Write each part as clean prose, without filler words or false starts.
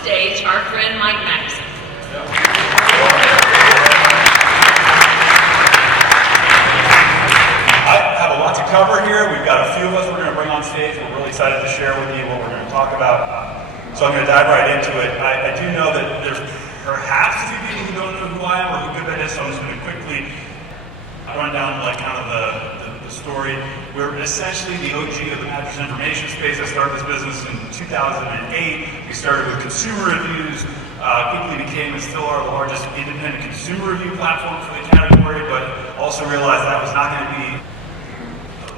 stage our friend Mike Magnuson. I have a lot to cover here. We've got a few of us we're going to bring on stage. We're really excited to share with you what we're going to talk about. So I'm going to dive right into it. I do know that there's perhaps a few people who don't know who I am or who GoodBed is, so I'm just going to quickly run down like kind of the story. We're essentially the OG of the mattress information space. I started this business in 2008. We started with consumer reviews, quickly became and still are the largest independent consumer review platform for the category, but also realized that was not going to be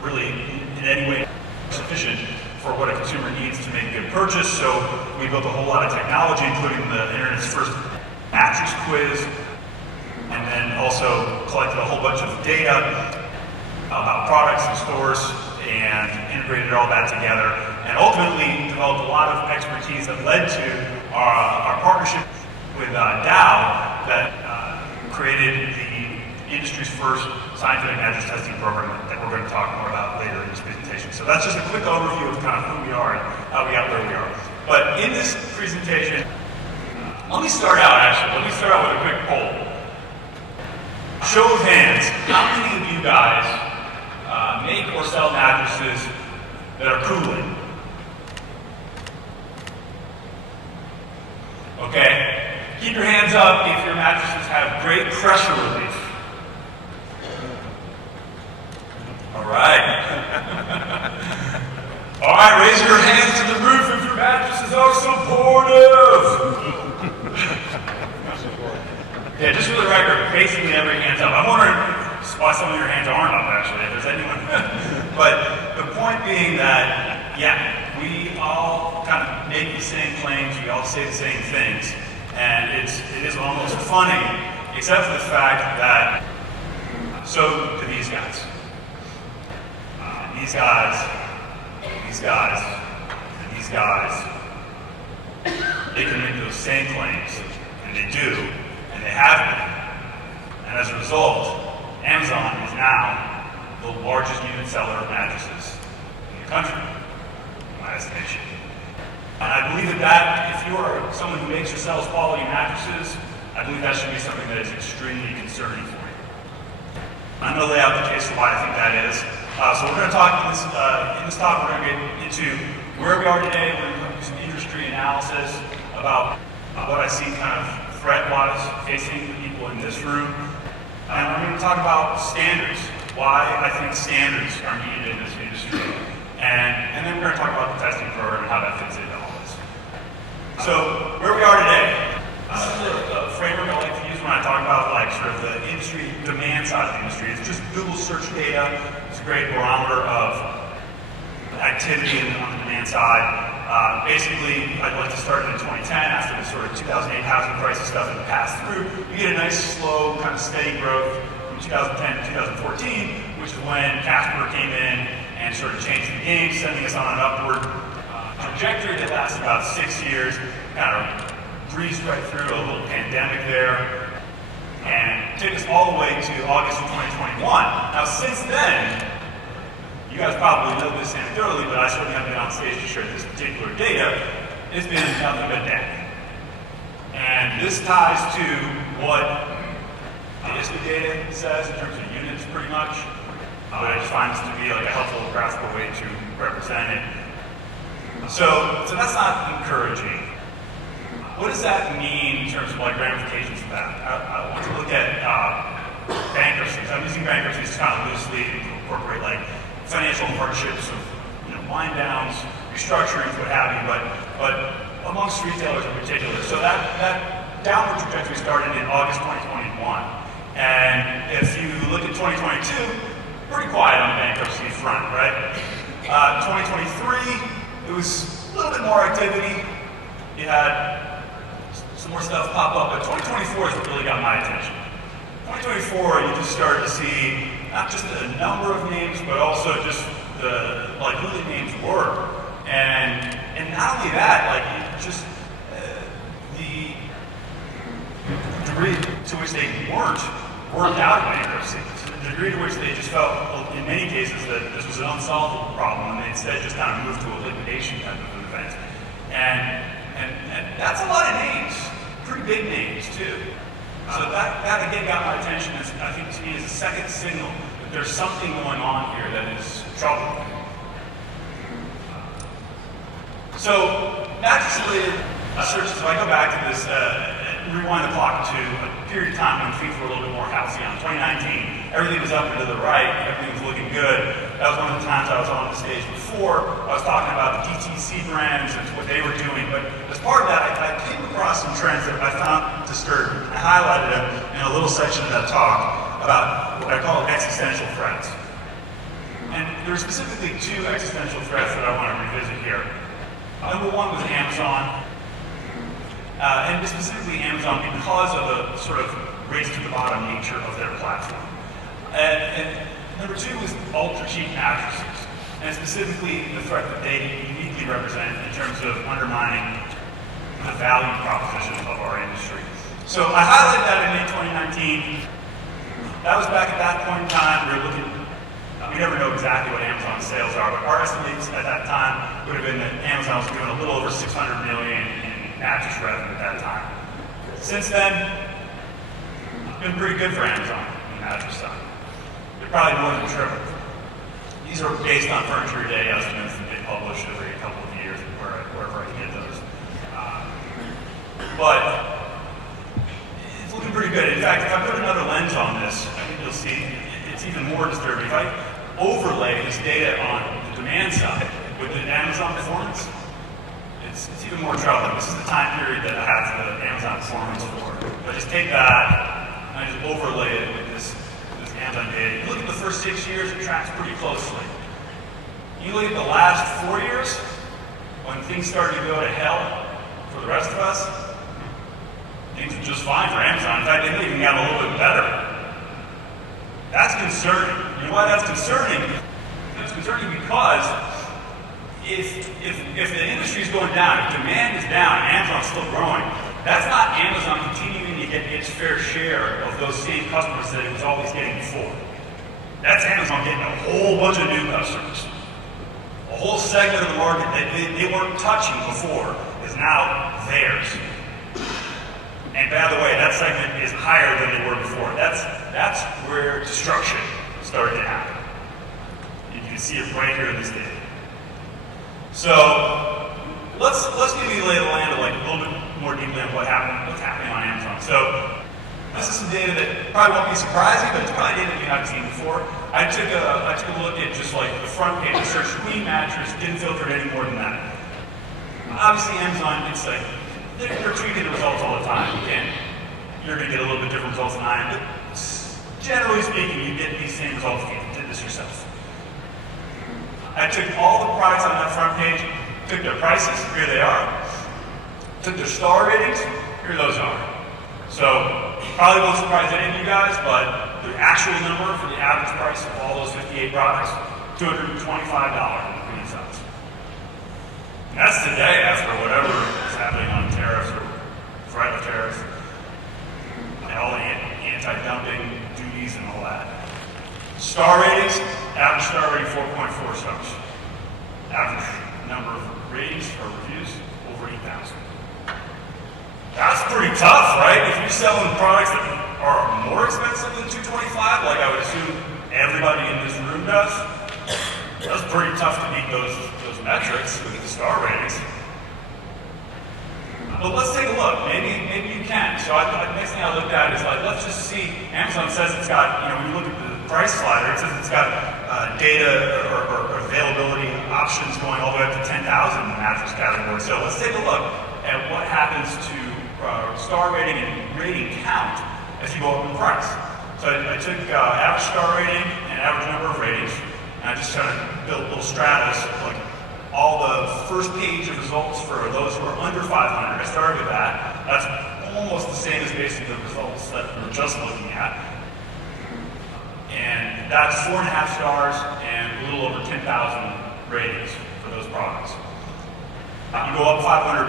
really in any way sufficient for what a consumer needs to make a good purchase. So we built a whole lot of technology, including the internet's first mattress quiz, and then also collected a whole bunch of data about products and stores and integrated all that together, and ultimately developed a lot of expertise that led to our partnership with Dow that created the industry's first scientific mattress testing program that we're going to talk more about later in this presentation. So that's just a quick overview of kind of who we are and how we got where we are. But in this presentation, let me start out with a quick poll. Show of hands, how many of you guys make or sell mattresses that are cooling? Okay? Keep your hands up if your mattresses have great pressure relief. All right. All right, raise your hands to the roof if your mattresses are supportive. Yeah, just for the record, basically every hand's up. I'm wondering why some of your hands aren't up, actually, if there's anyone. But the point being that, yeah, we all kind of make the same claims, we all say the same things, and it is almost funny, except for the fact that so do these guys. These guys, and these guys, they can make those same claims, and they do, and they have been. And as a result, Amazon is now the largest unit seller of mattresses in the country, in my estimation. And I believe that if you are someone who makes or sells quality mattresses, I believe that should be something that is extremely concerning for you. I'm going to lay out the case for why I think that is. So we're going to talk in this talk, we're going to get into where we are today. We're going to do some industry analysis about what I see kind of threat-wise facing the people in this room. And we're going to talk about standards, why I think standards are needed in this industry. And then we're going to talk about the testing program and how that fits into all this. So where we are today, this is a framework I like to use when I talk about like sort of the industry demand side of the industry. It's just Google search data. It's a great barometer of activity on the demand side. Basically, I'd like to start in 2010 after the sort of 2008 housing crisis stuff had passed through. You get a nice, slow, kind of steady growth from 2010 to 2014, which is when Casper came in and sort of changed the game, sending us on an upward trajectory that lasted about 6 years. Kind of breezed right through a little pandemic there, and took us all the way to August of 2021. Now, since then, you guys probably know this anecdotally, but I certainly haven't been on stage to share this particular data. It's been nothing but down. And this ties to what the ISPA data says in terms of units, pretty much. But I just find this to be like a helpful graphical way to represent it. So that's not encouraging. What does that mean in terms of like ramifications of that? I want to look at bankruptcies. I'm using bankruptcies kind of loosely to incorporate like financial hardships of wind downs, restructurings, what have you, but amongst retailers in particular. So that downward trajectory started in August 2021. And if you look at 2022, pretty quiet on the bankruptcy front, right? 2023, it was a little bit more activity. You had some more stuff pop up, but 2024 is what really got my attention. 2024, you just started to see not just the number of names, but also just the who the names were, and not only that, just the degree to which they weren't worked out of bankruptcy, the degree to which they just felt, in many cases, that this was an unsolvable problem, and they instead just kind of moved to a liquidation type of event. And And that's a lot of names, pretty big names too. So that again got my attention, as I think to me is a second signal that there's something going on here that is troubling. So mattress-related searches, if I go back to this, rewind the clock to a period of time when things were a little bit more halcyon. 2019, everything was up and to the right, everything was looking good. That was one of the times I was on the stage before. I was talking about the DTC brands and what they were doing, but as part of that, I came across some trends that I found disturbing. I highlighted them in a little section of that talk about what I call existential threats. And there are specifically two existential threats that I want to revisit here. Number one was Amazon. And specifically Amazon because of the sort of race to the bottom nature of their platform. And number two was ultra cheap mattresses, and specifically the threat that they uniquely represent in terms of undermining the value proposition of our industry. So I highlighted that in May 2019. That was back at that point in time. We were looking, we never know exactly what Amazon's sales are, but our estimates at that time would have been that Amazon was doing a little over $600 million in mattress revenue at that time. Since then, it's been pretty good for Amazon on the mattress side. They're probably more than tripled. These are based on Furniture Day estimates that they publish every couple of years, wherever I can get those. But it's looking pretty good. In fact, if I put another lens on this, I think you'll see it's even more disturbing. If I overlay this data on the demand side with the Amazon performance, it's even more troubling. This is the time period that I have the Amazon performance for. But just take that and I just overlay it with this Amazon data. You look at the first 6 years, it tracks pretty closely. You look at the last 4 years, when things started to go to hell for the rest of us, things were just fine for Amazon. In fact, they may even got a little bit better. That's concerning. You know why that's concerning? It's concerning because if the industry is going down, if demand is down, and Amazon's still growing, that's not Amazon continuing to get its fair share of those same customers that it was always getting before. That's Amazon getting a whole bunch of new customers. A whole segment of the market that they weren't touching before is now theirs. And by the way, that segment is higher than they were before. That's where destruction started to happen. You can see it right here in this data. So let's give you the lay of the land of like a little bit more deeply on what's happening on Amazon. So this is some data that probably won't be surprising, but it's probably data you haven't seen before. I took a look at just like the front page, I searched Queen mattress, didn't filter it any more than that. Obviously Amazon, it's like they're tweaking the results all the time. You're going to get a little bit different results than I am, but generally speaking, you get these same results if you did this yourself. I took all the products on that front page, took their prices, here they are. Took their star ratings, here those are. So, probably won't surprise any of you guys, but the actual number for the average price of all those 58 products, $225 in the queen size. And that's today after whatever is happening on tariffs or threat of tariffs, and all the anti-dumping duties and all that. Star ratings, average star rating 4.4 stars. Average number of ratings or reviews, over 8,000. That's pretty tough, right? If you're selling products that are more expensive than $225, like I would assume everybody in this room does, that's pretty tough to beat those metrics. Look at the star ratings. But let's take a look. Maybe you can. So the next thing I looked at is like, let's just see. Amazon says it's got, when you look at the price slider, it says it's got data or availability options going all the way up to 10,000 in the mattress category. So let's take a look at what happens to star rating and rating count as you go up in price. So I took average star rating and average number of ratings, and I just kind of built a little stratus of like all the first page of results for those who are under 500. I started with that. That's almost the same as basically the results that we're just looking at. And that's 4.5 stars and a little over 10,000 ratings for those products. You go up $500,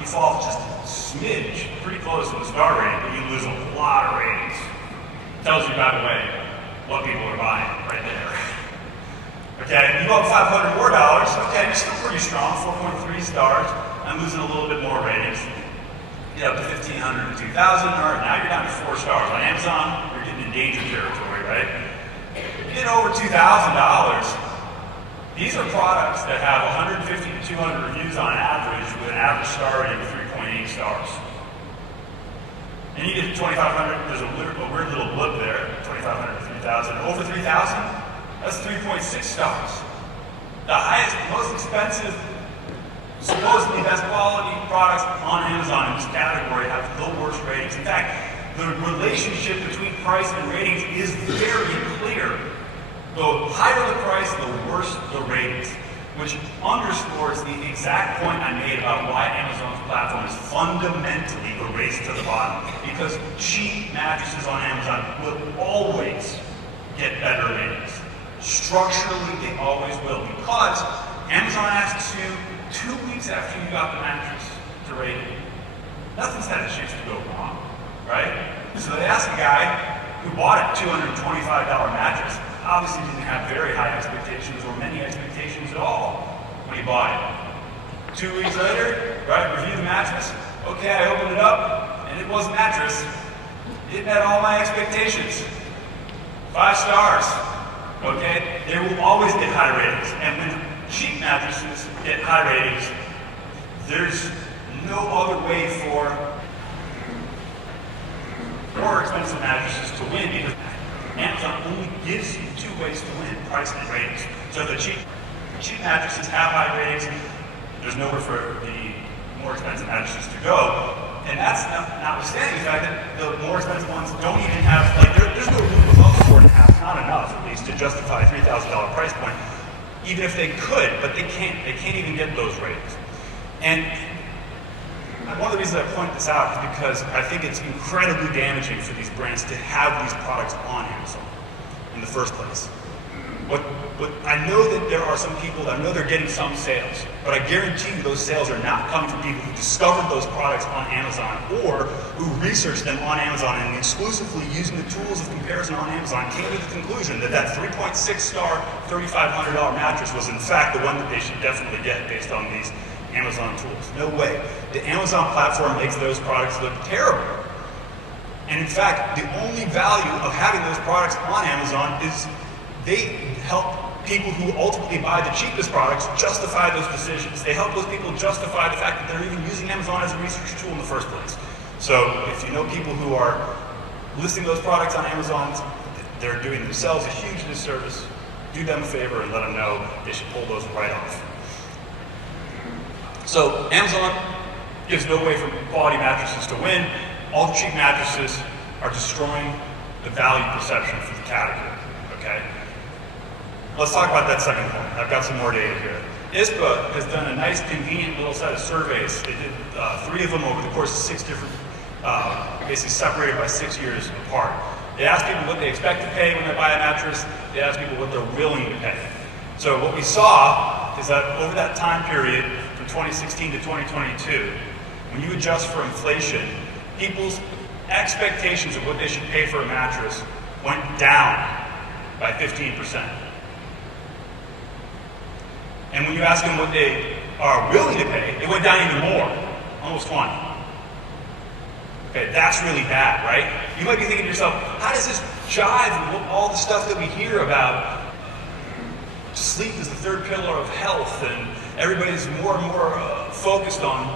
you fall just a smidge, pretty close to the star rating, but you lose a lot of ratings. Tells you, by the way, what people are buying right there. Okay, you go up $500 more, okay, you're still pretty strong, 4.3 stars. I'm losing a little bit more ratings. Get up to 1,500 and 2,000, or now you're down to 4 stars. On Amazon, you're getting in danger territory, right? You get over $2,000, these are products that have 150 to 200 reviews on average with an average star rating of 3.8 stars. And you get to 2,500, there's a weird little blip there, 2,500 to 3,000. Over 3,000, that's 3.6 stars. The highest, most expensive, supposedly best quality products on Amazon in this category have the worst ratings. In fact, the relationship between price and ratings is very clear. The higher the price, the worse the ratings, which underscores the exact point I made about why Amazon's platform is fundamentally a race to the bottom. Because cheap mattresses on Amazon will always get better ratings. Structurally, they always will. Because Amazon asks you 2 weeks after you got the mattress to rate it. Nothing's had a chance to go wrong, right? So they ask a guy who bought a $225 mattress, obviously didn't have very high expectations or many expectations at all when he bought it. 2 weeks later, right, review the mattress. Okay, I opened it up, and it was a mattress. It met all my expectations. 5 stars. Okay? They will always get high ratings. And when cheap mattresses get high ratings, there's no other way for more expensive mattresses to win, because Amazon only gives you 2 ways to win: price and ratings. So the cheap mattresses have high ratings. There's nowhere for the more expensive mattresses to go. And that's notwithstanding the fact that the more expensive ones don't even have, like, there's no room above 4.5, not enough at least, to justify a $3,000 price point. Even if they could, but they can't even get those ratings. And one of the reasons I point this out is because I think it's incredibly damaging for these brands to have these products on Amazon in the first place. I know that there are some people, I know they're getting some sales, but I guarantee you those sales are not coming from people who discovered those products on Amazon or who researched them on Amazon and exclusively using the tools of comparison on Amazon came to the conclusion that that 3.6 star $3,500 mattress was in fact the one that they should definitely get based on these Amazon tools. No way. The Amazon platform makes those products look terrible. And in fact, the only value of having those products on Amazon is they help people who ultimately buy the cheapest products justify those decisions. They help those people justify the fact that they're even using Amazon as a research tool in the first place. So if you know people who are listing those products on Amazon, they're doing themselves a huge disservice. Do them a favor and let them know they should pull those right off. So Amazon gives no way for quality mattresses to win. All the cheap mattresses are destroying the value perception for the category, okay? Let's talk about that second point. I've got some more data here. ISPA has done a nice, convenient little set of surveys. They did 3 of them over the course of 6 different, basically separated by 6 years apart. They asked people what they expect to pay when they buy a mattress. They asked people what they're willing to pay. So what we saw is that over that time period, from 2016 to 2022, when you adjust for inflation, people's expectations of what they should pay for a mattress went down by 15%. And when you ask them what they are willing to pay, it went down even more, almost 20. Okay, that's really bad, right? You might be thinking to yourself, how does this jive with all the stuff that we hear about? Sleep is the 3rd pillar of health, and everybody's more and more focused on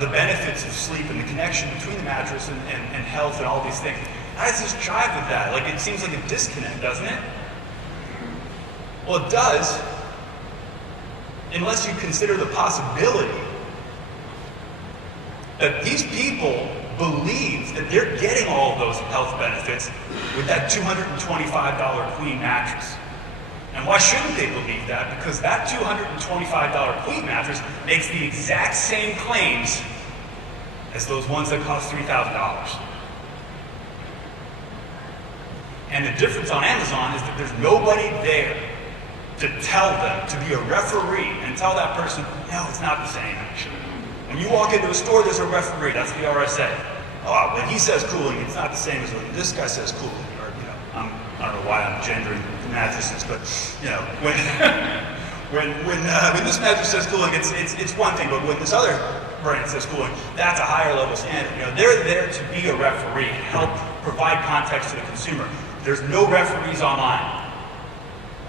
the benefits of sleep and the connection between the mattress and health and all these things. How does this jive with that? Like, it seems like a disconnect, doesn't it? Well, it does, unless you consider the possibility that these people believe that they're getting all of those health benefits with that $225 queen mattress. And why shouldn't they believe that? Because that $225 queen mattress makes the exact same claims as those ones that cost $3,000. And the difference on Amazon is that there's nobody there to tell them, to be a referee and tell that person, no, it's not the same actually. When you walk into a store, there's a referee, that's the RSA. Oh, when he says cooling, it's not the same as when this guy says cooling. Or, I don't know why I'm gendering the mattresses, but, when When this mattress says cooling, it's one thing, but when this other brand says cooling, that's a higher level standard. You know, they're there to be a referee, help provide context to the consumer. There's no referees online,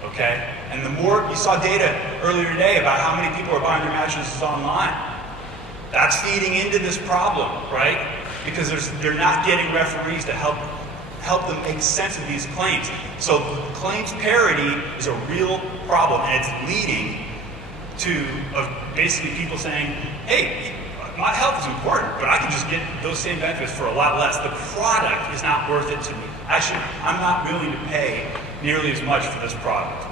okay? And the more, you saw data earlier today about how many people are buying their mattresses online. That's feeding into this problem, right? Because they're not getting referees to help them make sense of these claims. So claims parity is a real problem, and it's leading to basically people saying, hey, my health is important, but I can just get those same benefits for a lot less. The product is not worth it to me. I'm not willing to pay nearly as much for this product.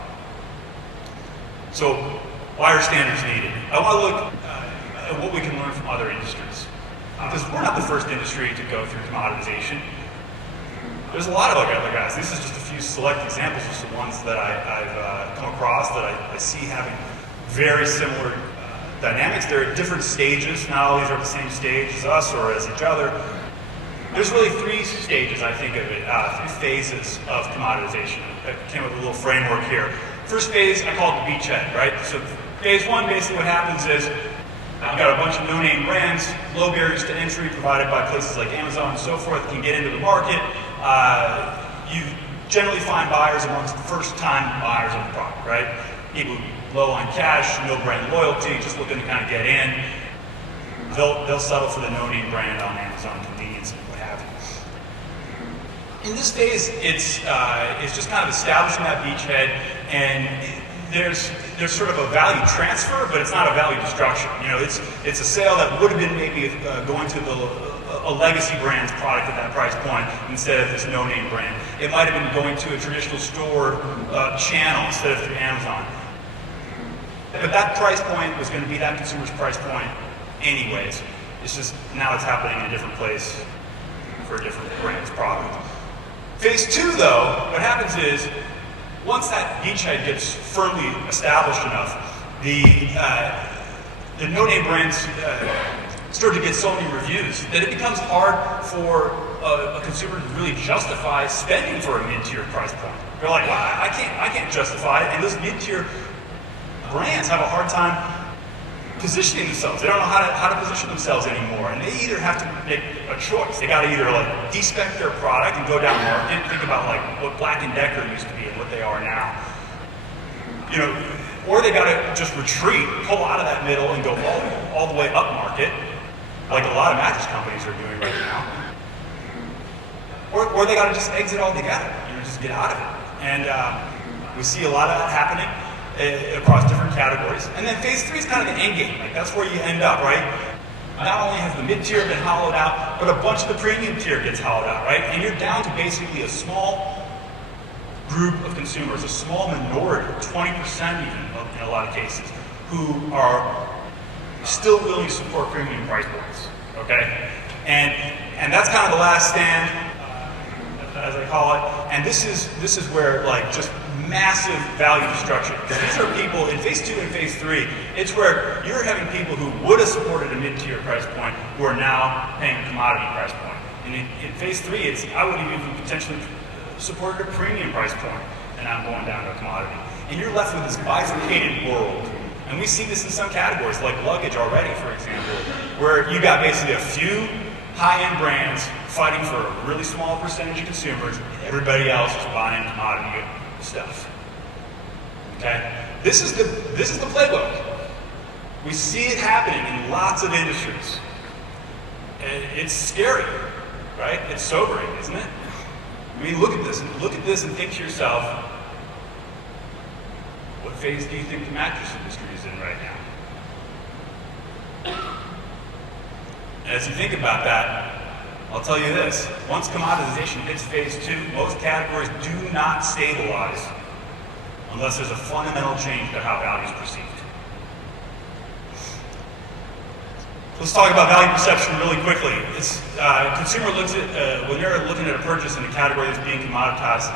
So why are standards needed? I want to look at what we can learn from other industries. Because we're not the first industry to go through commoditization. There's a lot of other guys. This is just a few select examples of some ones that I've come across that I see having very similar dynamics. They're at different stages. Not all these are at the same stage as us or as each other. There's really three stages, I think of it, three phases of commoditization. I came up with a little framework here. First phase, I call it the beachhead, right? So phase one, basically what happens is you've got a bunch of no-name brands, low barriers to entry provided by places like Amazon and so forth can get into the market. You generally find buyers amongst the first-time buyers of the product, right? People low on cash, no brand loyalty, just looking to kind of get in. They'll settle for the no-name brand on Amazon, convenience, and what have you. In this phase, it's just kind of establishing that beachhead, and there's sort of a value transfer, but it's not a value destruction. You know, it's a sale that would have been maybe going to a legacy brand's product at that price point instead of this no-name brand. It might have been going to a traditional store channel instead of through Amazon. But that price point was going to be that consumer's price point anyways. It's just now it's happening in a different place for a different brand's product. Phase two, though, what happens is once that beachhead gets firmly established enough, the no-name brands start to get so many reviews that it becomes hard for a consumer to really justify spending for a mid-tier price point. They're like, well, I can't justify it, and those mid-tier brands have a hard time positioning themselves. They don't know how to position themselves anymore, and they either have to make a choice. They got to either like de-spec their product and go down market, think about like what Black & Decker used to be and what they are now, you know, or they got to just retreat, pull out of that middle, and go all the way up market, like a lot of mattress companies are doing right now, or they got to just exit altogether, you know, just get out of it. And we see a lot of that happening across different categories. And then phase three is kind of the end game. Like that's where you end up, right? Not only has the mid-tier been hollowed out, but a bunch of the premium tier gets hollowed out, right? And you're down to basically a small group of consumers, a small minority, 20% even in a lot of cases, who are still willing to support premium price points, okay? And that's kind of the last stand, as I call it. And this is where like just massive value destruction. Because these are people in phase two and phase three, it's where you're having people who would have supported a mid-tier price point who are now paying a commodity price point. And in phase three, I would have even potentially supported a premium price point, and I'm going down to a commodity. And you're left with this bifurcated world. And we see this in some categories, like luggage already, for example, where you got basically a few high-end brands fighting for a really small percentage of consumers, and everybody else is buying commodity stuff. Okay? This is the playbook. We see it happening in lots of industries. And it's scary, right? It's sobering, isn't it? I mean, look at this and think to yourself, what phase do you think the mattress industry is in right now? And as you think about that, I'll tell you this, once commoditization hits phase two, most categories do not stabilize unless there's a fundamental change to how value is perceived. Let's talk about value perception really quickly. Consumer looks at, when they're looking at a purchase in a category that's being commoditized,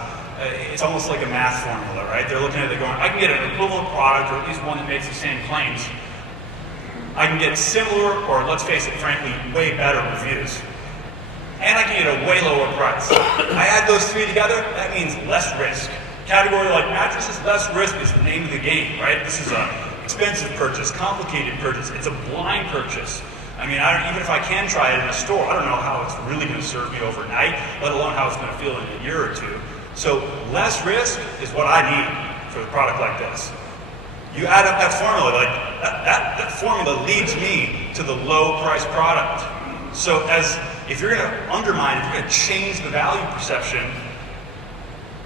it's almost like a math formula, right? They're looking at it, they're going, I can get an equivalent product, or at least one that makes the same claims. I can get similar, or let's face it, frankly, way better reviews. And I can get a way lower price. I add those three together, that means less risk. Category like mattresses, less risk is the name of the game, right? This is an expensive purchase, complicated purchase. It's a blind purchase. I mean, even if I can try it in a store, I don't know how it's really going to serve me overnight, let alone how it's going to feel in a year or two. So less risk is what I need for a product like this. You add up that formula, like that formula leads me to the low price product. So if you're going to undermine, if you're going to change the value perception,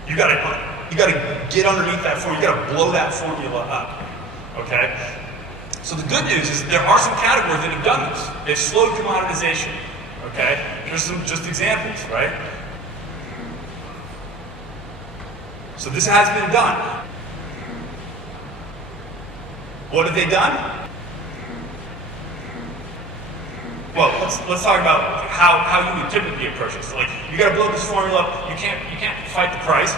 you got to get underneath that formula. You got to blow that formula up. Okay. So the good news is there are some categories that have done this. They've slowed commoditization. Okay. Here's some just examples, right? So this has been done. What have they done? Well, let's talk about how you would typically approach it. So, like, you got to blow this formula up. You can't fight the price.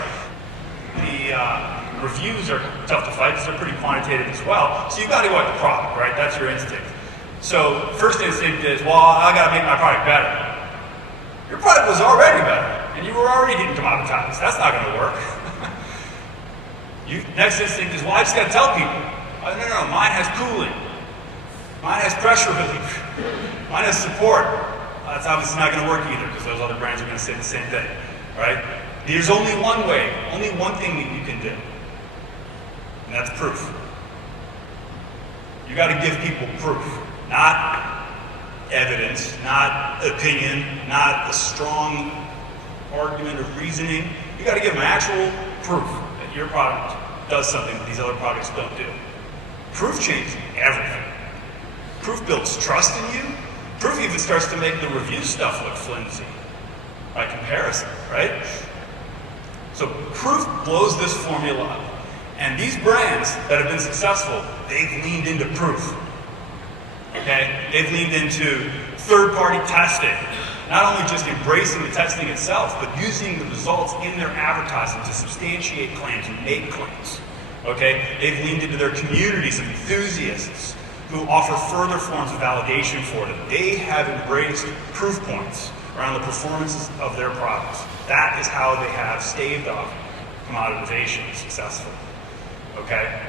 The reviews are tough to fight because they're pretty quantitative as well. So you got to go at the product, right? That's your instinct. So first instinct is, well, I got to make my product better. Your product was already better, and you were already getting commoditized. That's not going to work. Next instinct is, well, I just got to tell people. Oh, no, mine has cooling. Mine has pressure relief. Mine has support. That's obviously not going to work either because those other brands are going to say the same thing, right? There's only one way, only one thing that you can do, and that's proof. You got to give people proof, not evidence, not opinion, not a strong argument of reasoning. You got to give them actual proof that your product does something that these other products don't do. Proof changes everything. Proof builds trust in you. Proof even starts to make the review stuff look flimsy by comparison, right? So proof blows this formula up. And these brands that have been successful, they've leaned into proof. Okay? They've leaned into third-party testing. Not only just embracing the testing itself, but using the results in their advertising to substantiate claims and make claims. Okay? They've leaned into their communities of enthusiasts who offer further forms of validation for them. They have embraced proof points around the performances of their products. That is how they have staved off commoditization successfully. Okay?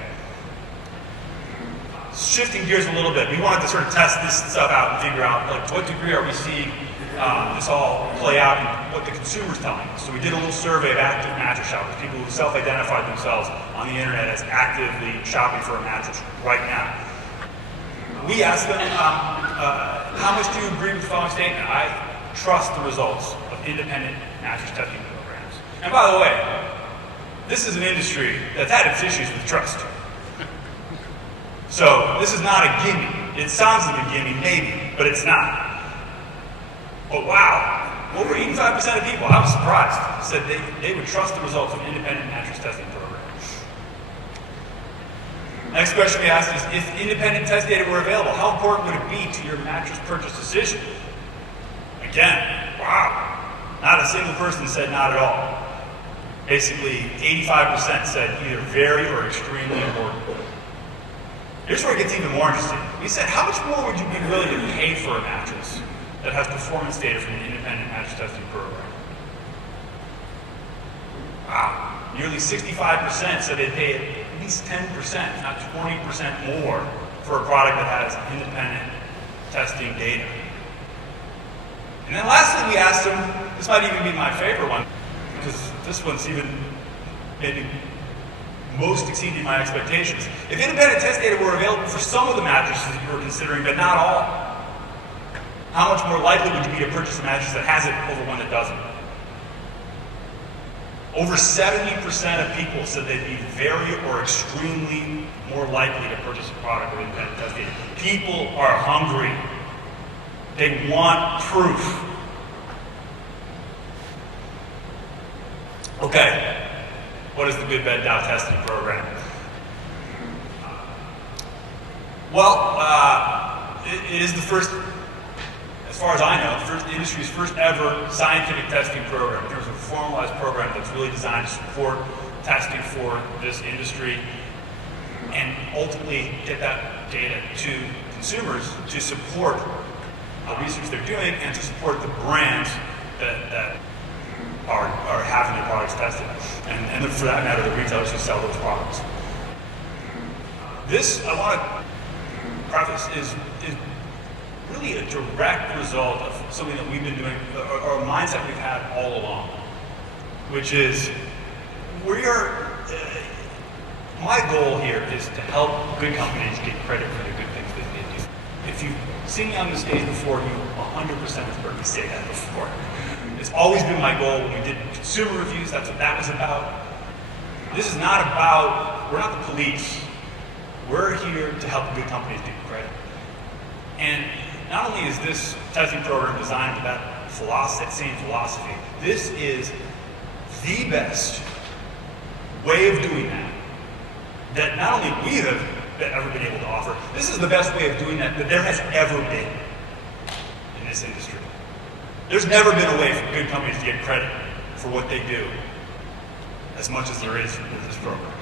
Shifting gears a little bit, we wanted to sort of test this stuff out and figure out, like, to what degree are we seeing this all play out and what the consumer's telling us. So we did a little survey of active mattress shoppers, people who self-identified themselves on the internet as actively shopping for a mattress right now. We asked them, how much do you agree with the following statement? I trust the results of independent mattress testing programs. And by the way, this is an industry that's had its issues with trust. So this is not a gimme. It sounds like a gimme, maybe, but it's not. But wow, over 85% of people, I was surprised, said they would trust the results of independent mattress testing programs. Next question we asked is, if independent test data were available, how important would it be to your mattress purchase decision? Again, wow, not a single person said not at all. Basically, 85% said either very or extremely important. Here's where it gets even more interesting. We said, how much more would you be willing to pay for a mattress that has performance data from an independent mattress testing program? Wow, nearly 65% said they'd pay at least 10%, not 20% more for a product that has independent testing data. And then lastly, we asked them, this might even be my favorite one, because this one's even maybe most exceeded my expectations. If independent test data were available for some of the mattresses that you were considering, but not all, how much more likely would you be to purchase a mattress that has it over one that doesn't? Over 70% of people said they'd be very or extremely more likely to purchase a product with independent test data. People are hungry. They want proof. Okay. What is the GoodBed Dow testing program? Well, it is the first, as far as I know, the industry's first ever scientific testing program in terms of a formalized program that's really designed to support testing for this industry and ultimately get that data to consumers to support the research they're doing and to support the brands that are having their products tested, and for that matter, the retailers who sell those products. This, I want to preface, is really a direct result of something that we've been doing, or a mindset we've had all along, which is my goal here is to help good companies get credit for the good things that they do. If you've seen me on the stage before, you 100% have heard me say that before. It's always been my goal. When we did consumer reviews, that's what that was about. This is not about, we're not the police. We're here to help good companies get credit. And not only is this testing program designed with that same philosophy, this is the best way of doing that not only we have ever been able to offer, this is the best way of doing that there has ever been in this industry. There's never been a way for good companies to get credit for what they do as much as there is with this program.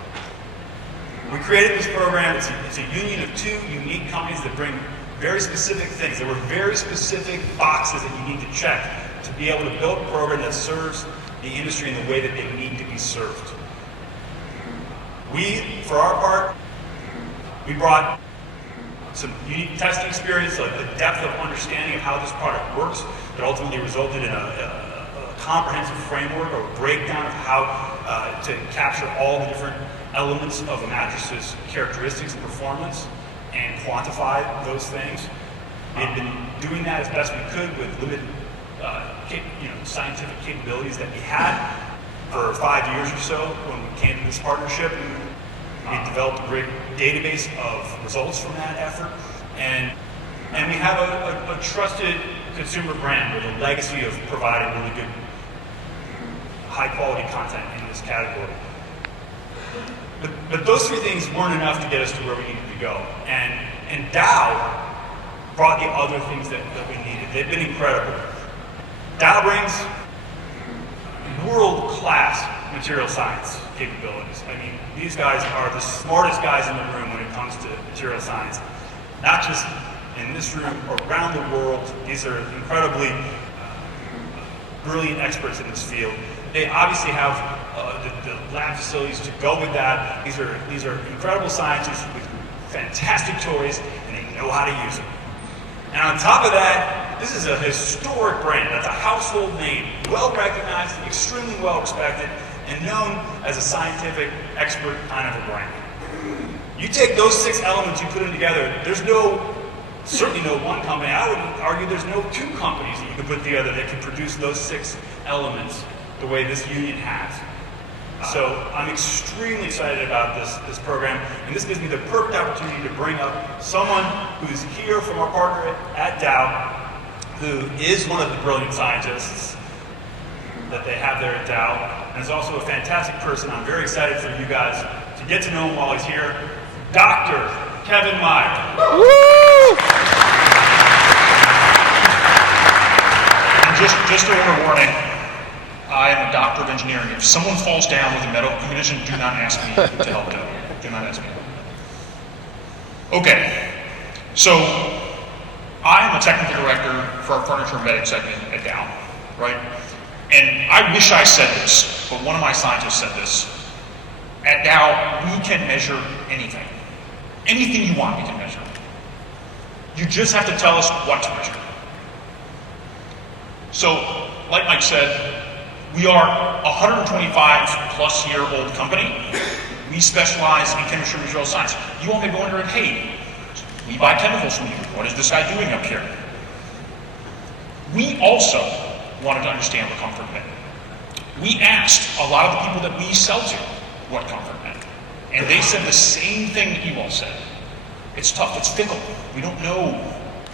We created this program. It's a union of two unique companies that bring very specific things. There were very specific boxes that you need to check to be able to build a program that serves the industry in the way that they need to be served. We, for our part, we brought some unique testing experience, like the depth of understanding of how this product works, that ultimately resulted in a comprehensive framework or breakdown of how to capture all the different elements of a mattress's characteristics and performance and quantify those things. We had been doing that as best we could with limited scientific capabilities that we had for 5 years or so when we came to this partnership. We developed a great database of results from that effort, and we have a trusted consumer brand with a legacy of providing really good, high-quality content in this category. But those three things weren't enough to get us to where we needed to go, and Dow brought the other things that we needed. They've been incredible. Dow brings world-class material science capabilities. I mean, these guys are the smartest guys in the room when it comes to material science. Not just in this room, or around the world. These are incredibly brilliant experts in this field. They obviously have the lab facilities to go with that. These are incredible scientists with fantastic toys, and they know how to use them. And on top of that, this is a historic brand. That's a household name, well recognized, extremely well respected, and known as a scientific expert kind of a brand. You take those 6 elements, you put them together, there's certainly no one company. I would argue there's no 2 companies that you could put together that can produce those 6 elements the way this union has. So I'm extremely excited about this program, and this gives me the perfect opportunity to bring up someone who's here from our partner at Dow, who is one of the brilliant scientists that they have there at Dow, and is also a fantastic person. I'm very excited for you guys to get to know him while he's here. Dr. Kevin Meyer. Woo! And just a word of warning, I am a doctor of engineering. If someone falls down with a medical condition, do not ask me to help them. Do not ask me. Okay, so I am a technical director for our furniture and bedding segment at Dow, right? And I wish I said this, but one of my scientists said this. At Dow, we can measure anything. Anything you want, we can measure. You just have to tell us what to measure. So, like Mike said, we are a 125+ year old company. We specialize in chemistry and material science. You all may be wondering, hey, we buy chemicals from you. What is this guy doing up here? We also wanted to understand what comfort meant. We asked a lot of the people that we sell to what comfort meant. And they said the same thing that you all said. It's tough, it's fickle. We don't know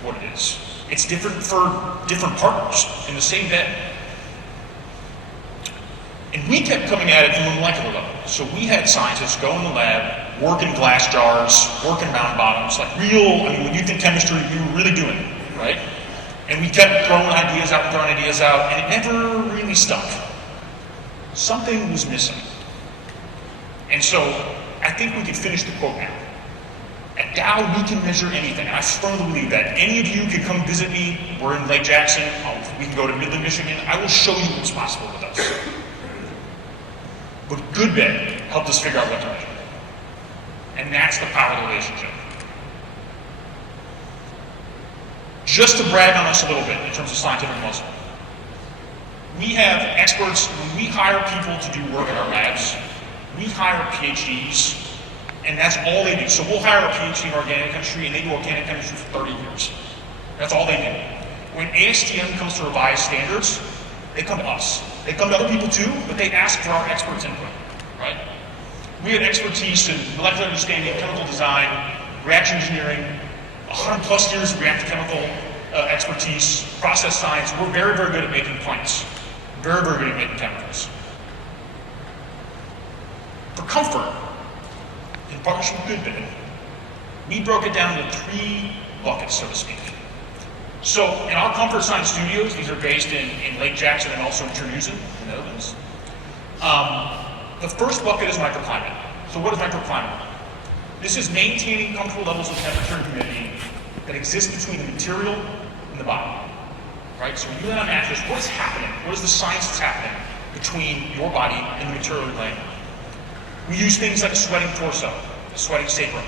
what it is. It's different for different partners in the same bed. And we kept coming at it from a molecular level. So we had scientists go in the lab, work in glass jars, work in round bottoms, like when you think chemistry, we were really doing it, right? And we kept throwing ideas out, and it never really stuck. Something was missing. And so I think we could finish the quote now. At Dow, we can measure anything, and I firmly believe that. Any of you can come visit me. We're in Lake Jackson. We can go to Midland, Michigan. I will show you what's possible with us. But GoodBed helped us figure out what to measure. And that's the power of the relationship. Just to brag on us a little bit in terms of scientific muscle. We have experts. When we hire people to do work in our labs, we hire PhDs. And that's all they do. So we'll hire a PhD in organic chemistry, and they do organic chemistry for 30 years. That's all they do. When ASTM comes to revise standards, they come to us. They come to other people too, but they ask for our experts' input, right? We have expertise in molecular understanding, chemical design, reaction engineering, 100 plus years of reactive chemical expertise, process science. We're very, very good at making plants. Very, very good at making chemicals. For comfort, in partnership with GoodBed, we broke it down into 3 buckets, so to speak. So in our comfort science studios, these are based in Lake Jackson and also in Terneuzen, in the Netherlands. The first bucket is microclimate. So what is microclimate? This is maintaining comfortable levels of temperature and humidity that exist between the material and the body. Right? So when you lay on a mattress, what is happening? What is the science that's happening between your body and the material you're laying on? We use things like a sweating torso, a sweating sacrum.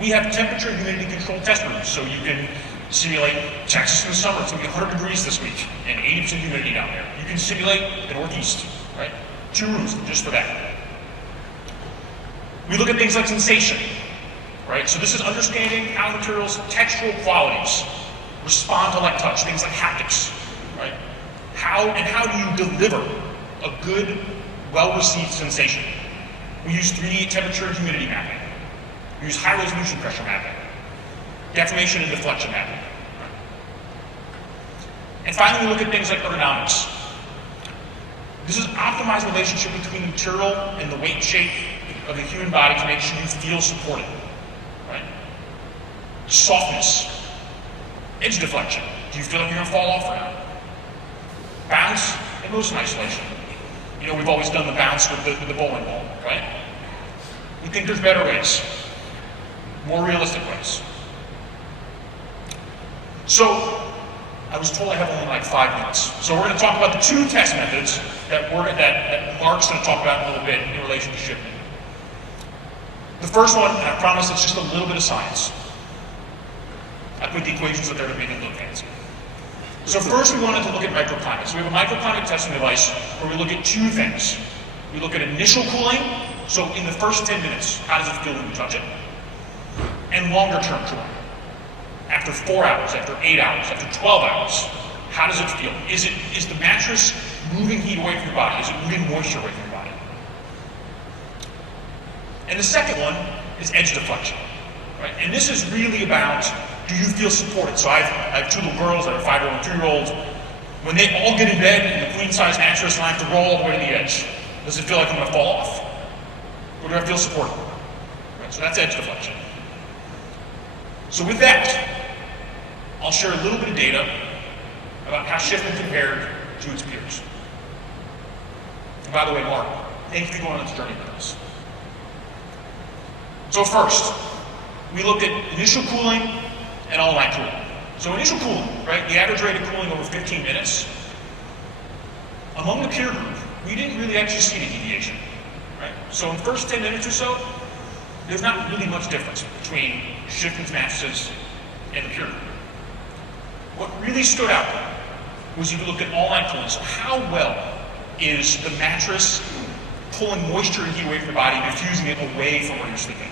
We have temperature and humidity control test rooms, so you can simulate Texas in the summer. It's going to be 100 degrees this week and 80% humidity down there. You can simulate the Northeast, right? 2 rooms just for that. We look at things like sensation, right? So this is understanding how materials' textural qualities respond to light touch, things like haptics, right? How do you deliver a good, well-received sensation? We use 3D temperature and humidity mapping. We use high-resolution pressure mapping, deformation and deflection mapping. And finally, we look at things like ergonomics. This is an optimized relationship between the material and the weight and shape of the human body to make sure you feel supported. Right? Softness, edge deflection. Do you feel like you're going to fall off or not? Bounce and motion isolation. You know, we've always done the bounce with the bowling ball, right? We think there's better ways, more realistic ways. So, I was told I have only like 5 minutes. So we're going to talk about the 2 test methods that Mark's going to talk about in a little bit in relation to Shifman. The first one, and I promise it's just a little bit of science. I put the equations up there to make it look fancy. So first we wanted to look at microclimate. So we have a microclimate testing device where we look at 2 things. We look at initial cooling, so in the first 10 minutes, how does it feel when you touch it? And longer term cooling. After 4 hours, after 8 hours, after 12 hours, how does it feel? Is the mattress moving heat away from your body? Is it moving moisture away from your body? And the second one is edge deflection. Right? And this is really about, do you feel supported? So I have 2 little girls, I have a 5-year-old and a 2-year-old. When they all get in bed in the queen size mattress and I have to roll all the way to the edge, does it feel like I'm going to fall off? Or do I feel supported? Right? So that's edge deflection. So with that, I'll share a little bit of data about how Shifman compared to its peers. And by the way, Mark, thank you for going on this journey with us. So first, we looked at initial cooling and all-night cooling. So initial cooling, right? The average rate of cooling over 15 minutes. Among the peer group, we didn't really actually see any deviation, right? So in the first 10 minutes or so, there's not really much difference between Shifman's mattresses and the peer group. What really stood out was if you looked at all-night cooling. So how well is the mattress pulling moisture and heat away from your body, diffusing it away from where you're sleeping?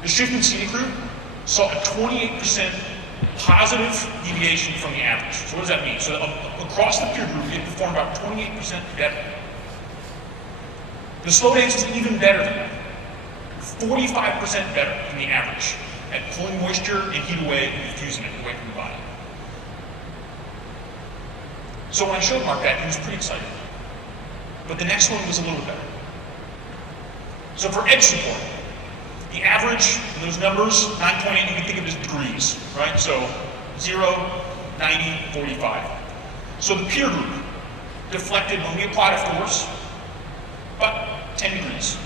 The Shifman Scenic Group saw a 28% positive deviation from the average. So what does that mean? So across the peer group, it performed about 28% better. The slow dance is even better than that. 45% better than the average at pulling moisture and heat away and diffusing it away from your body. So when I showed Mark that, he was pretty excited. But the next one was a little bit better. So for edge support, the average in those numbers, 9.8, you can think of it as degrees, right? So 0, 90, 45. So the peer group deflected, when we applied a force, about 10 degrees.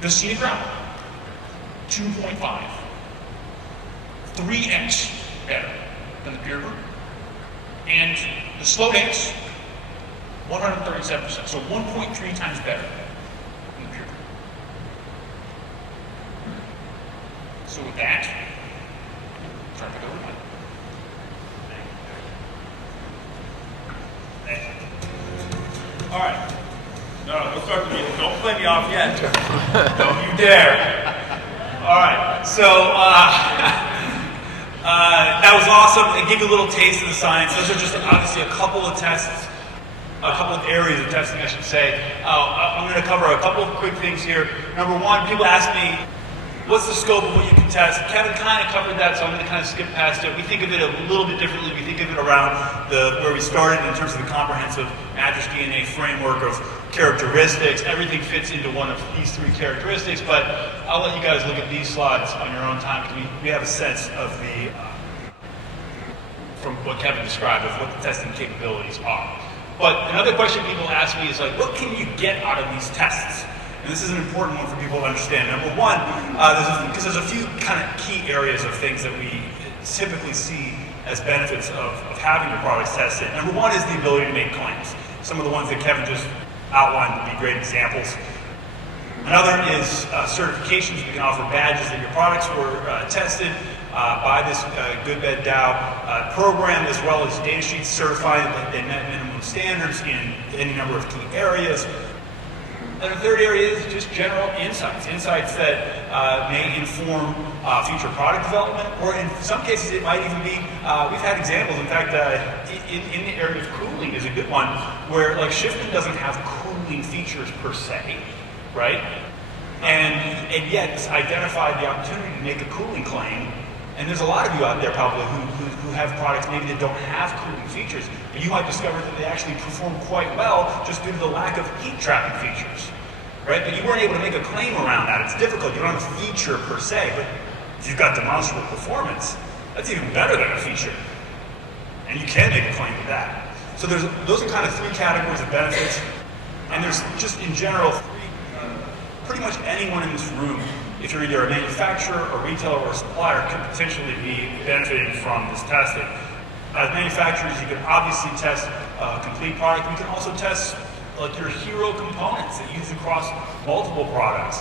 The scenic ground, 2.5. 3x better than the peer group. And the slow dance, 137%. So 1.3 times better than the peer group. So with that, turn it over to Mike. Thank you. All right. No, don't start the meeting. Don't play me off yet. Don't you dare. All right. So that was awesome. It gave you a little taste of the science. Those are just obviously a couple of tests, a couple of areas of testing, I should say. I'm going to cover a couple of quick things here. Number one, people ask me, what's the scope of what you can test? Kevin kind of covered that, so I'm going to kind of skip past it. We think of it a little bit differently. We think of it around where we started in terms of the comprehensive mattress DNA framework of characteristics. Everything fits into one of these three characteristics, but I'll let you guys look at these slides on your own time because we have a sense of from what Kevin described of what the testing capabilities are. But another question people ask me is like, what can you get out of these tests? And this is an important one for people to understand. Number one, because there's a few kind of key areas of things that we typically see as benefits of having your products tested. Number one is the ability to make claims. Some of the ones that Kevin just outlined would be great examples. Another is certifications. We can offer badges that your products were tested by this GoodBed Dow program, as well as data sheets certifying that they met minimum standards in any number of key areas. And the third area is just general insights that may inform future product development, or in some cases it might even be, we've had examples, in fact, in the area of cooling is a good one, where like Shifman doesn't have cooling features per se, right? And yet it's identified the opportunity to make a cooling claim. And there's a lot of you out there probably who have products maybe that don't have cooling features, but you might discover that they actually perform quite well just due to the lack of heat trapping features, right? But you weren't able to make a claim around that. It's difficult. You don't have a feature per se, but if you've got demonstrable performance, that's even better than a feature. And you can make a claim to that. So those are kind of three categories of benefits. And there's just in general, pretty much anyone in this room, if you're either a manufacturer, a retailer, or a supplier, could potentially be benefiting from this testing. As manufacturers, you can obviously test a complete product. You can also test like your hero components that you use across multiple products.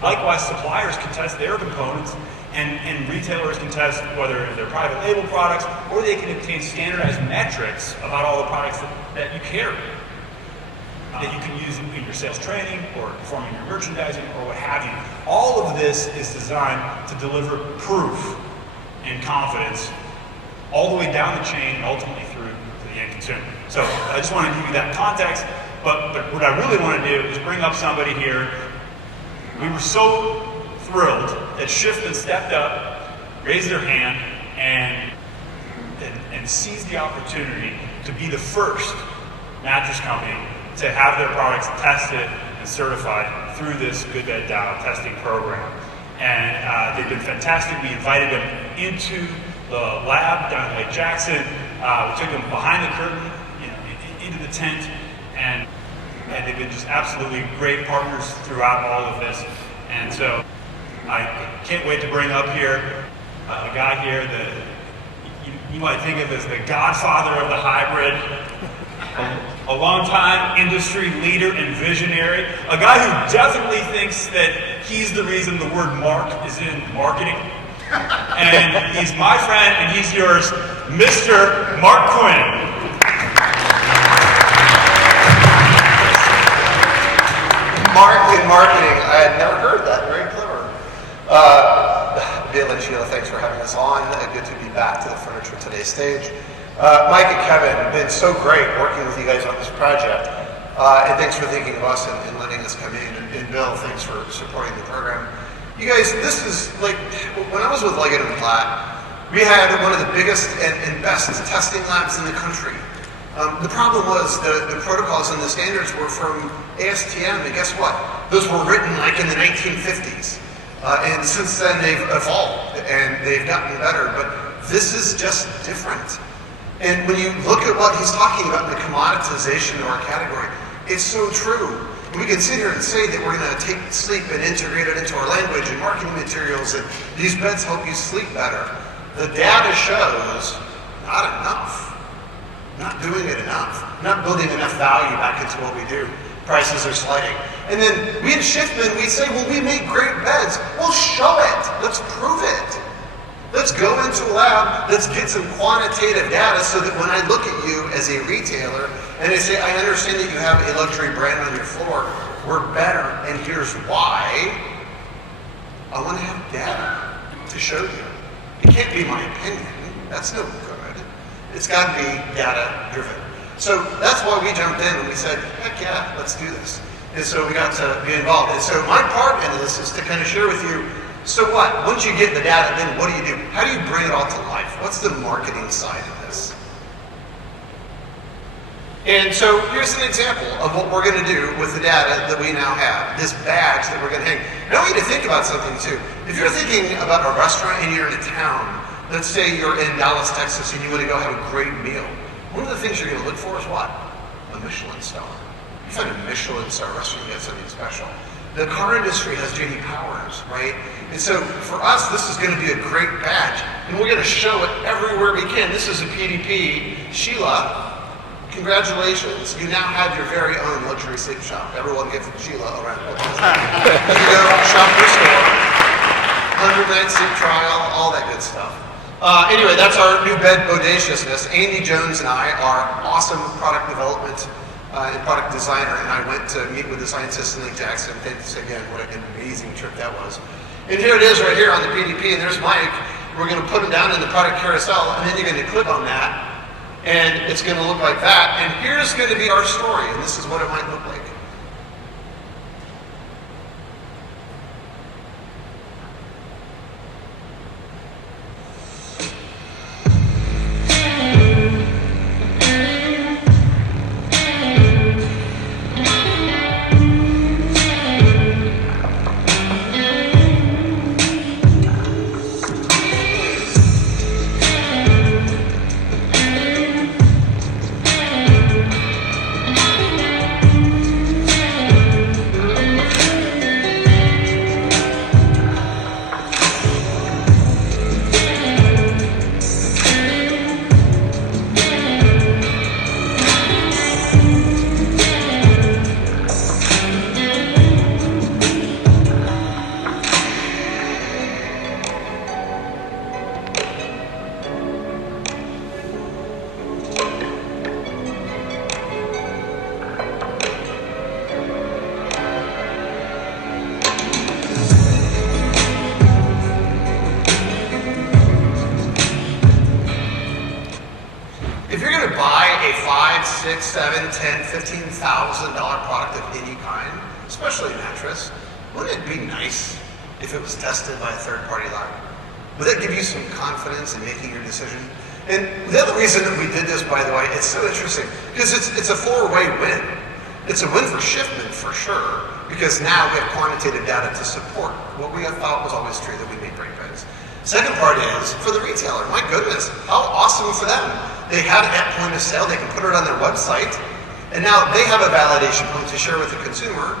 Likewise, suppliers can test their components, and retailers can test whether they're private label products, or they can obtain standardized metrics about all the products that you carry, that you can use in your sales training or performing your merchandising or what have you. All of this is designed to deliver proof and confidence all the way down the chain and ultimately through to the end consumer. So I just want to give you that context, but what I really want to do is bring up somebody here. We were so thrilled that Shifman stepped up, raised their hand, and seized the opportunity to be the first mattress company to have their products tested and certified through this GoodBed Dow testing program. And they've been fantastic. We invited them into the lab down in Lake Jackson. We took them behind the curtain, into the tent, and they've been just absolutely great partners throughout all of this. And so I can't wait to bring up here a guy here that you might think of as the godfather of the hybrid. A long-time industry leader and visionary, a guy who definitely thinks that he's the reason the word Mark is in marketing. And he's my friend, and he's yours, Mr. Mark Quinn. Mark in marketing, I had never heard that. Very clever. Bill and Sheila, thanks for having us on. Good to be back to the Furniture Today stage. Mike and Kevin, been so great working with you guys on this project. And thanks for thinking of us and letting us come in. And Bill, thanks for supporting the program. You guys, this is like, when I was with Leggett & Platt, we had one of the biggest and best testing labs in the country. The problem was the protocols and the standards were from ASTM, and guess what? Those were written like in the 1950s. And since then they've evolved and they've gotten better, but this is just different. And when you look at what he's talking about in the commoditization of our category, it's so true. We can sit here and say that we're going to take sleep and integrate it into our language and marketing materials, and these beds help you sleep better. The data shows not enough. Not doing it enough. Not building enough value back into what we do. Prices are sliding. And then we at Shifman, we say, well, we make great beds. Well, show it. Let's prove it. Let's go into a lab. Let's get some quantitative data so that when I look at you as a retailer and I say, I understand that you have a luxury brand on your floor, we're better, and here's why. I want to have data to show you. It can't be my opinion. That's no good. It's got to be data driven. So that's why we jumped in and we said, heck yeah, let's do this. And so we got to be involved. And so my part in this is to kind of share with you, so what? Once you get the data, then what do? How do you bring it all to life? What's the marketing side of this? And so here's an example of what we're going to do with the data that we now have, this badge that we're going to hang. I want you to think about something too. If you're thinking about a restaurant and you're in a town, let's say you're in Dallas, Texas, and you want to go have a great meal. One of the things you're going to look for is what? A Michelin star. You find a Michelin star restaurant, you get something special. The car industry has J.D. Powers, right? And so for us, this is going to be a great badge, and we're going to show it everywhere we can. This is a PDP. Sheila, congratulations. You now have your very own luxury sleep shop. Everyone give Sheila a round of applause. You go shop your store, 100-night sleep trial, all that good stuff. Anyway, that's our new bed bodaciousness. Andy Jones and I are awesome product development and product designer, and I went to meet with the scientists in Lake Jackson. Thanks again, what an amazing trip that was. And here it is right here on the PDP, and there's Mike. We're going to put him down in the product carousel, and then you're going to click on that, and it's going to look like that. And here's going to be our story, and this is what it might look like. $6, $7, $10, $15,000 product of any kind, especially a mattress, wouldn't it be nice if it was tested by a third-party lab? Would that give you some confidence in making your decision? And the other reason that we did this, by the way, it's so interesting, because it's a four-way win. It's a win for Shifman, for sure, because now we have quantitative data to support what we thought was always true, that we made great beds. Second part is for the retailer. My goodness, how awesome for them. They have it at point of sale, they can put it on their website, and now they have a validation point to share with the consumer.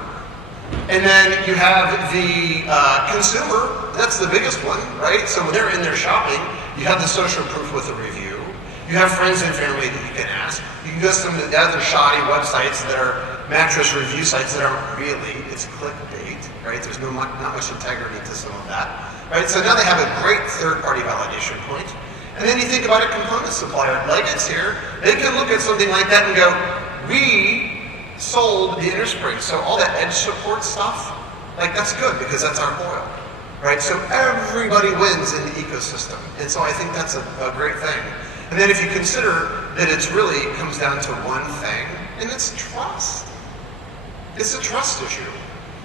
And then you have the consumer, that's the biggest one, right? So when they're in there shopping, you have the social proof with a review. You have friends and family that you can ask. You can go to some of the other shoddy websites that are mattress review sites that aren't really, it's clickbait, right? There's not much integrity to some of that, right? So now they have a great third-party validation point. And then you think about a component supplier, Leggett's here, they can look at something like that and go, we sold the inner spring, so all that edge support stuff, like that's good because that's our coil, right? So everybody wins in the ecosystem. And so I think that's a great thing. And then if you consider that it's really comes down to one thing, and it's trust. It's a trust issue.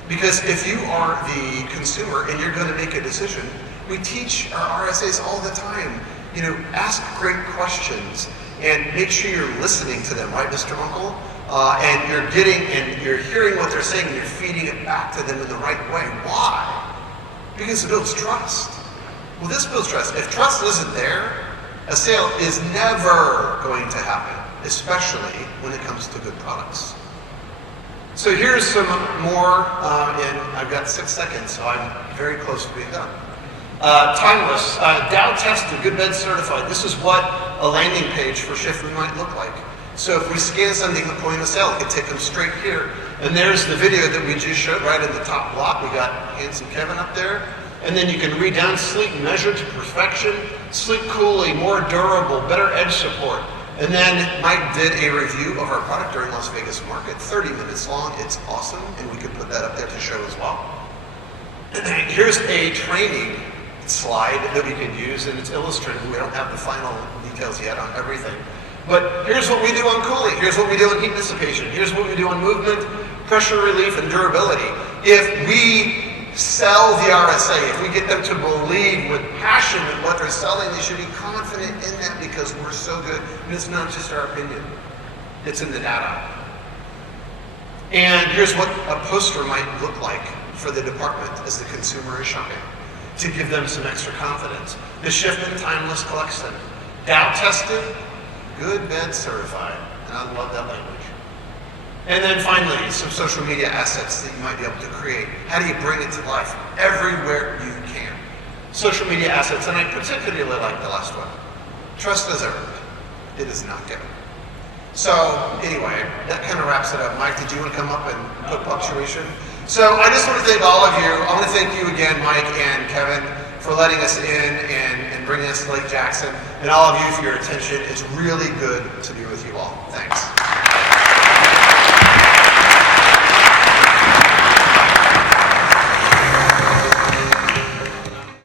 Because if you are the consumer and you're going to make a decision, we teach our RSAs all the time, you know, ask great questions and make sure you're listening to them, right, Mr. Munkle? And you're getting and you're hearing what they're saying and you're feeding it back to them in the right way. Why? Because it builds trust. Well, this builds trust. If trust isn't there, a sale is never going to happen, especially when it comes to good products. So here's some more, and I've got 6 seconds, so I'm very close to being done. Timeless, Dow tested, GoodBed certified. This is what a landing page for Shifman might look like. So if we scan something at the point of sale, it could take them straight here. And there's the video that we just showed right in the top block. We got handsome Kevin up there. And then you can read down sleek, measured to perfection, sleek cooling, more durable, better edge support. And then Mike did a review of our product during Las Vegas market, 30 minutes long. It's awesome, and we can put that up there to show as well. Here's a training slide that we could use, and it's illustrative. We don't have the final details yet on everything. But here's what we do on cooling. Here's what we do on heat dissipation. Here's what we do on movement, pressure relief, and durability. If we sell the RSA, if we get them to believe with passion in what they're selling, they should be confident in that because we're so good. And it's not just our opinion. It's in the data. And here's what a poster might look like for the department as the consumer is shopping to give them some extra confidence. The Shifman Timeless Collection. Dow tested, GoodBed certified. And I love that language. And then finally, some social media assets that you might be able to create. How do you bring it to life everywhere you can? Social media assets, and I particularly like the last one. Trust is earned. It is not given. So anyway, that kind of wraps it up. Mike, did you want to come up and put punctuation? So I just want to thank all of you. I want to thank you again, Mike and Kevin, for letting us in and bringing us to Lake Jackson, and all of you for your attention. It's really good to be with you all. Thanks.